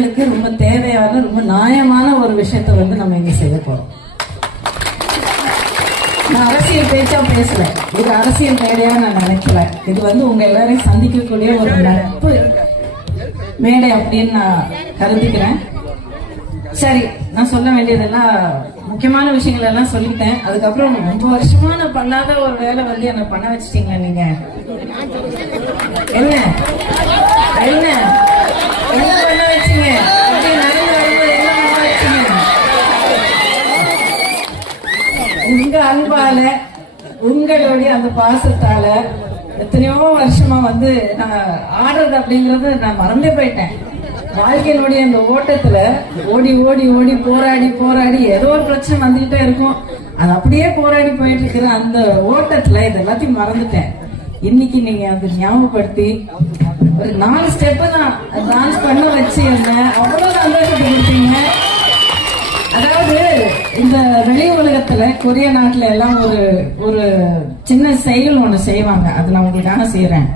ரொம்ப தேவையான ரொம்ப நியாயமான ஒரு விஷயத்தை வந்து நம்ம இங்க செய்ய போறோம். நான் அரசியல் பேச்சா பேசல, இது அரசியல் மேடையா நான் நினைக்கல. இது வந்து உங்க எல்லாரையும் சந்திக்கக்கூடிய ஒரு நட்பு மேடை அப்படின்னு நான் கருதிக்கிறேன். சரி, நான் சொல்ல வேண்டியதெல்லாம் முக்கியமான விஷயங்கள் எல்லாம் சொல்லிட்டேன். அதுக்கப்புறம் ரொம்ப வருஷமா நான் பண்ணாத ஒரு வேலை வந்து என்ன பண்ண வச்சிட்டீங்க. நீங்க என்ன என்ன என்ன பண்ண வச்சீங்க? உங்க அன்பால, உங்களுடைய அந்த பாசத்தால எத்தனையோ வருஷமா வந்து நான் ஆடுறது அப்படிங்கறது நான் மறந்தே போயிட்டேன். வாழ்க்கையினுடைய அந்த ஓட்டத்துல ஓடி ஓடி ஓடி போராடி போராடி ஏதோ ஒரு பிரச்சனை வந்துகிட்டே இருக்கும். அது அப்படியே போராடி போயிட்டு இருக்கிற அந்த ஓட்டத்துல இது எல்லாத்தையும் மறந்துட்டேன். இன்னைக்கு நீங்க அதை ஞாபகப்படுத்தி ஒரு 4 ஸ்டெப் தான் டான்ஸ் பண்ண வச்சு என்ன அவ்வளவு சந்தோஷத்தை கொடுத்தீங்க. அதாவது இந்த வெளி உலகத்துல கொரிய நாட்டுல எல்லாம் ஒரு சின்ன செயல் ஒண்ணு செய்வாங்க. அது நான் உங்களுக்காக செய்யறேன்.